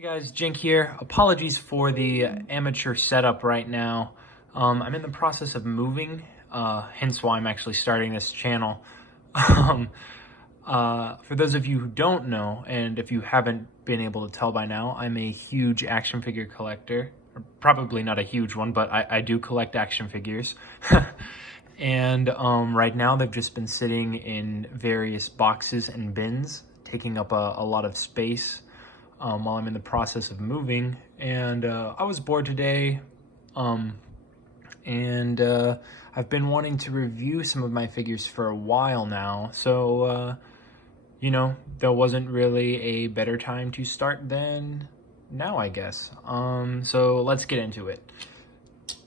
Hey guys, Jink here. Apologies for the amateur setup right now. I'm in the process of moving, hence why I'm actually starting this channel. Um, for those of you who don't know, and if you haven't been able to tell by now, I'm a huge action figure collector. Probably not a huge one, but I do collect action figures. And right now they've just been sitting in various boxes and bins, taking up a lot of space. While I'm in the process of moving, and I was bored today, and I've been wanting to review some of my figures for a while now, so there wasn't really a better time to start than now, I guess. So let's get into it.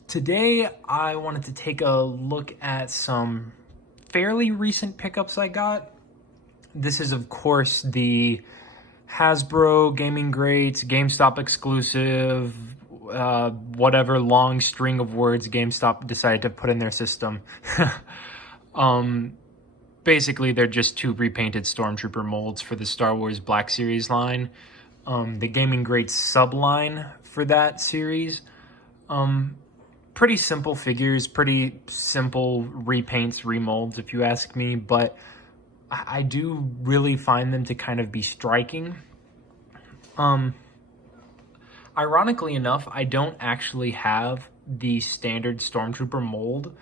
Today I wanted to take a look at some fairly recent pickups I got. This is of course the Hasbro, Gaming Greats, GameStop exclusive, whatever long string of words GameStop decided to put in their system. Basically, they're just two repainted Stormtrooper molds for the Star Wars Black Series line. The Gaming Greats subline for that series. Pretty simple figures, pretty simple repaints, remolds, if you ask me, but I do really find them to kind of be striking. Ironically enough, I don't actually have the standard Stormtrooper mold,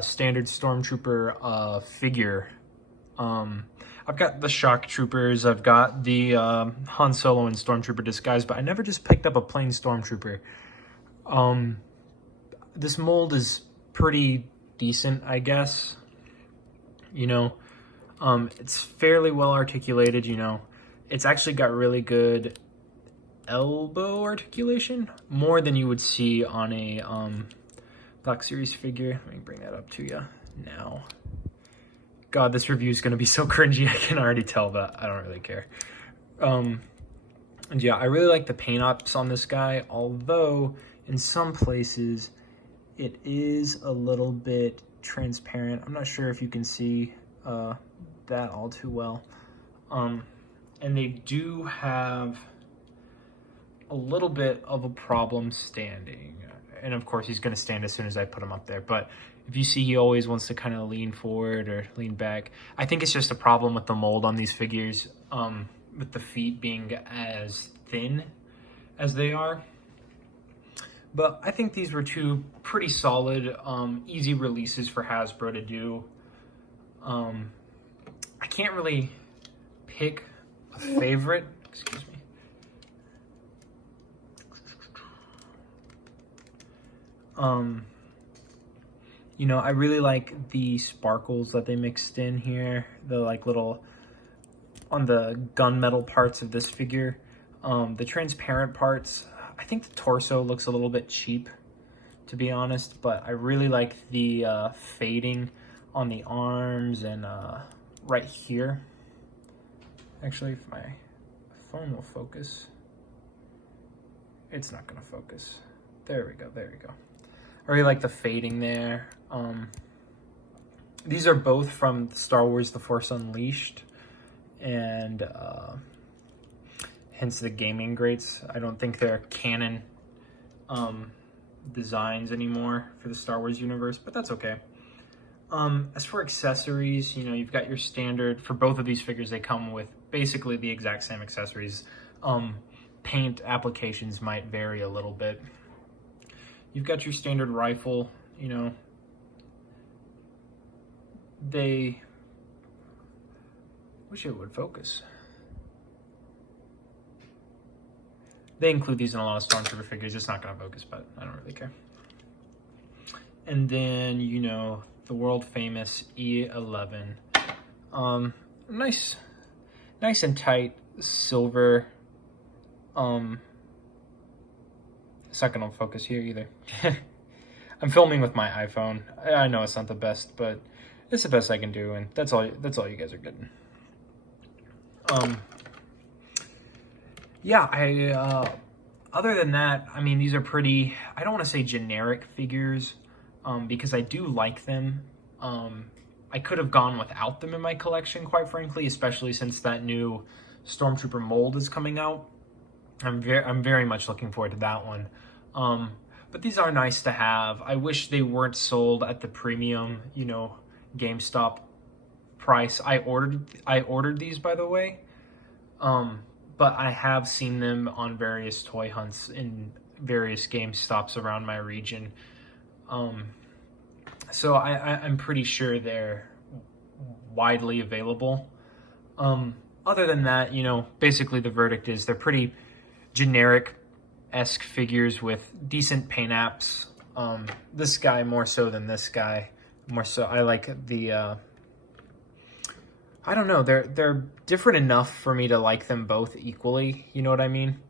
standard Stormtrooper figure. I've got the Shock Troopers, I've got the Han Solo and Stormtrooper disguise, but I never just picked up a plain Stormtrooper. This mold is pretty decent, I guess. It's fairly well articulated, It's actually got really good elbow articulation, more than you would see on a Black Series figure. Let me bring that up to you now. God, this review is going to be so cringy, I can already tell, but I don't really care. And yeah, I really like the paint ops on this guy, although in some places it is a little bit transparent. I'm not sure if you can see that all too well. And they do have a little bit of a problem standing. And of course he's gonna stand as soon as I put him up there. But if you see, he always wants to kind of lean forward or lean back. I think it's just a problem with the mold on these figures, with the feet being as thin as they are. But I think these were two pretty solid, easy releases for Hasbro to do. I can't really pick a favorite. Excuse me. I really like the sparkles that they mixed in here. The little on the gunmetal parts of this figure. The transparent parts, I think the torso looks a little bit cheap, to be honest, but I really like the fading on the arms and right here. Actually, if my phone will focus, it's not gonna focus. There we go, there we go. I really like the fading there. These are both from Star Wars The Force Unleashed, and hence the Gaming Greats. I don't think they're canon designs anymore for the Star Wars universe, but that's okay. As for accessories, you've got your standard, for both of these figures, they come with basically the exact same accessories. Paint applications might vary a little bit. You've got your standard rifle, they, wish it would focus. They include these in a lot of Stormtrooper figures. It's not gonna focus, but I don't really care. And then, the world famous E11. Nice and tight silver. It's not gonna focus here either. I'm filming with my iPhone. I know it's not the best, but it's the best I can do, and that's all you guys are getting. Yeah, other than that, I mean, these are pretty, I don't want to say generic figures, because I do like them. I could have gone without them in my collection, quite frankly, especially since that new Stormtrooper mold is coming out. I'm very much looking forward to that one. But these are nice to have. I wish they weren't sold at the premium, you know, GameStop price. I ordered these, by the way. But I have seen them on various toy hunts in various GameStops around my region. So I'm pretty sure they're widely available. Other than that, you know, basically the verdict is they're pretty generic-esque figures with decent paint apps. This guy more so than this guy. More so, I like the... I don't know, they're different enough for me to like them both equally, you know what I mean?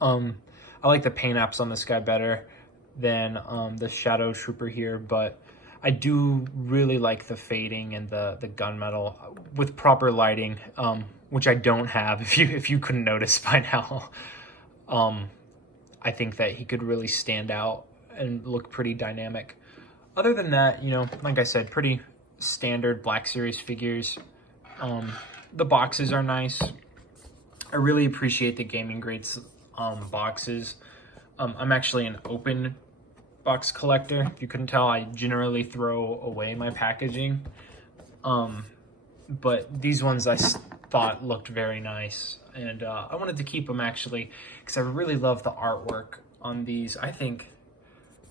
I like the paint apps on this guy better than the Shadow Trooper here, but I do really like the fading and the gunmetal with proper lighting, which I don't have, if you couldn't notice by now. I think that he could really stand out and look pretty dynamic. Other than that, you know, like I said, pretty standard Black Series figures. The boxes are nice. I really appreciate the Gaming Greats boxes. I'm actually an open box collector. If you couldn't tell, I generally throw away my packaging. But these ones I thought looked very nice. And I wanted to keep them actually because I really love the artwork on these. I think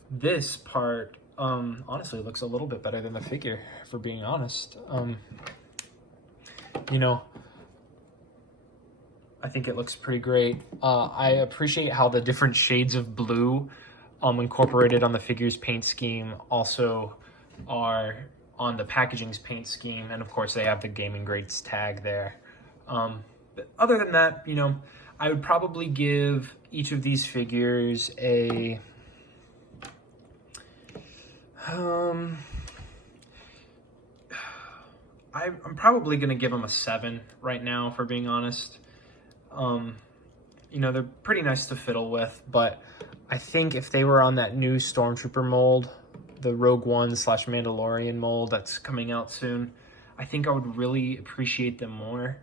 this part honestly looks a little bit better than the figure, for being honest. You know, I think it looks pretty great. I appreciate how the different shades of blue incorporated on the figure's paint scheme also are on the packaging's paint scheme, and of course they have the Gaming Greats tag there. But other than that, you know, I would probably give each of these figures a I'm probably gonna give them a 7 right now, for being honest. You know, they're pretty nice to fiddle with, but I think if they were on that new Stormtrooper mold, the Rogue One / Mandalorian mold that's coming out soon, I think I would really appreciate them more.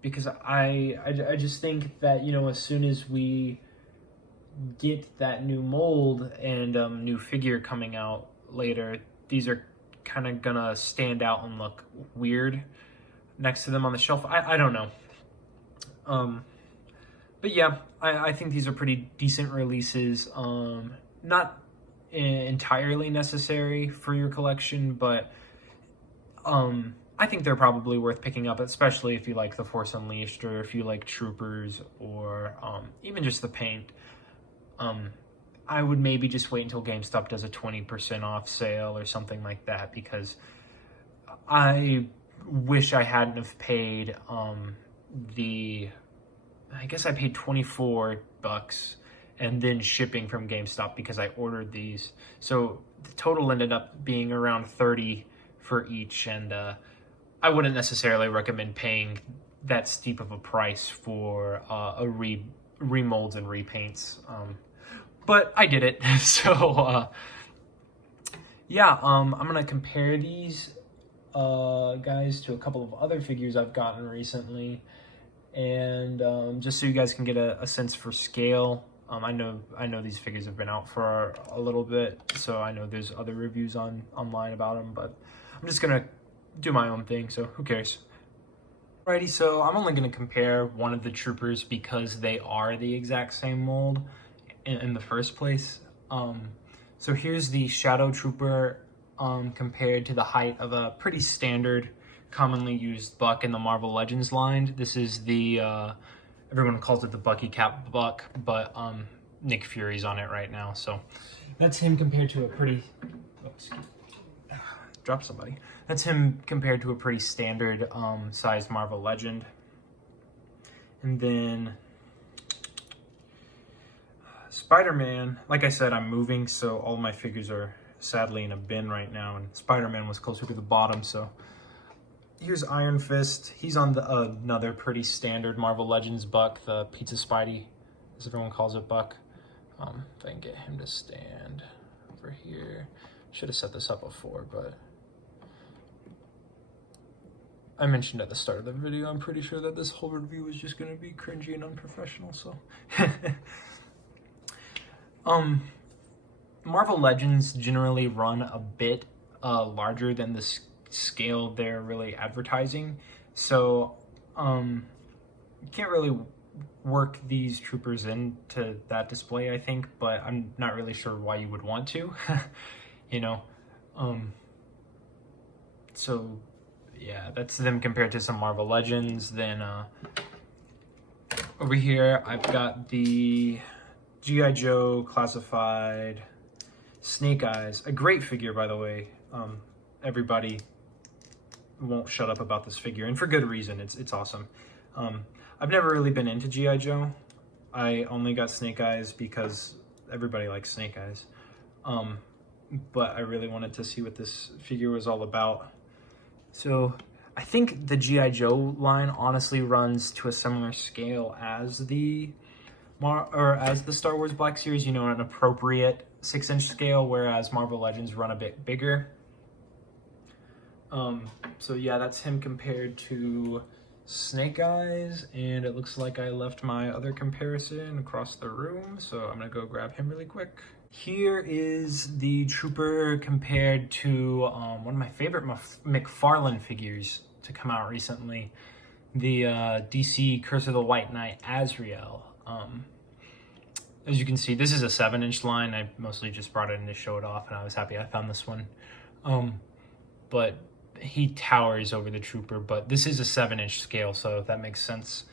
Because I just think that, you know, as soon as we get that new mold and new figure coming out later, these are kind of gonna stand out and look weird next to them on the shelf. I don't know. But yeah, I think these are pretty decent releases. Not entirely necessary for your collection, but I think they're probably worth picking up, especially if you like The Force Unleashed, or if you like Troopers, or even just the paint. I would maybe just wait until GameStop does a 20% off sale or something like that, because I wish I hadn't have paid I guess I paid $24 and then shipping from GameStop because I ordered these. So the total ended up being around $30 for each, and I wouldn't necessarily recommend paying that steep of a price for remolds and repaints. But I did it. So yeah, I'm gonna compare these guys to a couple of other figures I've gotten recently, and just so you guys can get a sense for scale. I know these figures have been out for a little bit, so I know there's other reviews online about them, but I'm just gonna do my own thing, so who cares? Alrighty, so I'm only gonna compare one of the Troopers because they are the exact same mold in the first place. So here's the Shadow Trooper compared to the height of a pretty standard, commonly used buck in the Marvel Legends line. This is the, everyone calls it the Bucky Cap buck, but Nick Fury's on it right now. So that's him compared to a pretty, oops, drop somebody. That's him compared to a pretty standard sized Marvel Legend. And then Spider-Man, like I said, I'm moving, so all my figures are sadly in a bin right now, and Spider-Man was closer to the bottom. So here's Iron Fist. He's on another pretty standard Marvel Legends buck, the Pizza Spidey, as everyone calls it, buck. If I can get him to stand over here. Should have set this up before, but I mentioned at the start of the video, I'm pretty sure that this whole review is just gonna be cringy and unprofessional, so. Marvel Legends generally run a bit larger than the scale they're really advertising, so you can't really work these troopers into that display, I think, but I'm not really sure why you would want to, you know. So yeah, that's them compared to some Marvel Legends. Then over here I've got the G.I. Joe Classified Snake Eyes, a great figure, by the way. Everybody won't shut up about this figure, and for good reason. It's awesome. I've never really been into G.I. Joe. I only got Snake Eyes because everybody likes Snake Eyes. But I really wanted to see what this figure was all about. So I think the G.I. Joe line honestly runs to a similar scale as the Star Wars Black Series, you know, an appropriate 6-inch scale, whereas Marvel Legends run a bit bigger. So yeah, that's him compared to Snake Eyes, and it looks like I left my other comparison across the room, so I'm gonna go grab him really quick. Here is the Trooper compared to one of my favorite McFarlane figures to come out recently, the DC Curse of the White Knight Azrael. As you can see, this is a 7-inch line. I mostly just brought it in to show it off, and I was happy I found this one. But he towers over the Trooper, but this is a 7-inch scale, so that makes sense.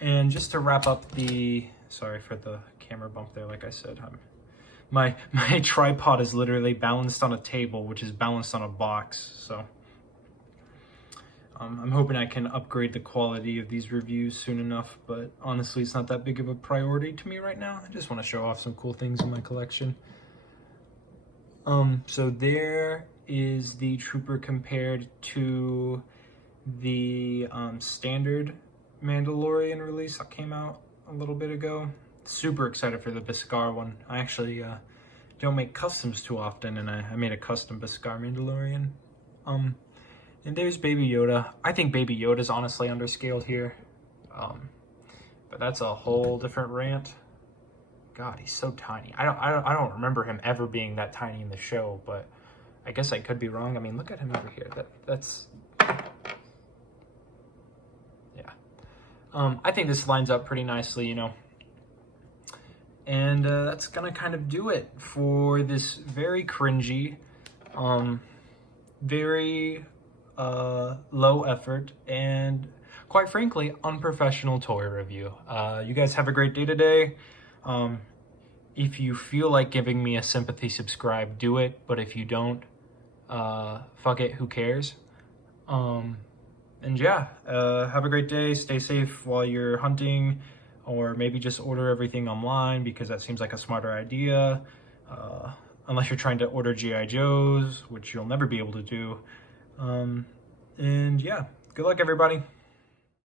And just to wrap up the, sorry for the camera bump there, like I said, my tripod is literally balanced on a table, which is balanced on a box, so I'm hoping I can upgrade the quality of these reviews soon enough, but honestly, it's not that big of a priority to me right now. I just want to show off some cool things in my collection. So there is the Trooper compared to the standard Mandalorian release that came out a little bit ago. Super excited for the Beskar one. I actually don't make customs too often, and I made a custom Beskar Mandalorian. And there's Baby Yoda. I think Baby Yoda's honestly underscaled here, but that's a whole different rant. God, he's so tiny. I don't remember him ever being that tiny in the show, but I guess I could be wrong. I mean, look at him over here. That's yeah. I think this lines up pretty nicely, you know. And that's gonna kind of do it for this very cringy, very low effort, and quite frankly, unprofessional toy review. You guys have a great day today. If you feel like giving me a sympathy subscribe, do it. But if you don't, fuck it, who cares? And yeah, have a great day. Stay safe while you're hunting, or maybe just order everything online because that seems like a smarter idea. Unless you're trying to order G.I. Joes, which you'll never be able to do. And yeah, good luck, everybody.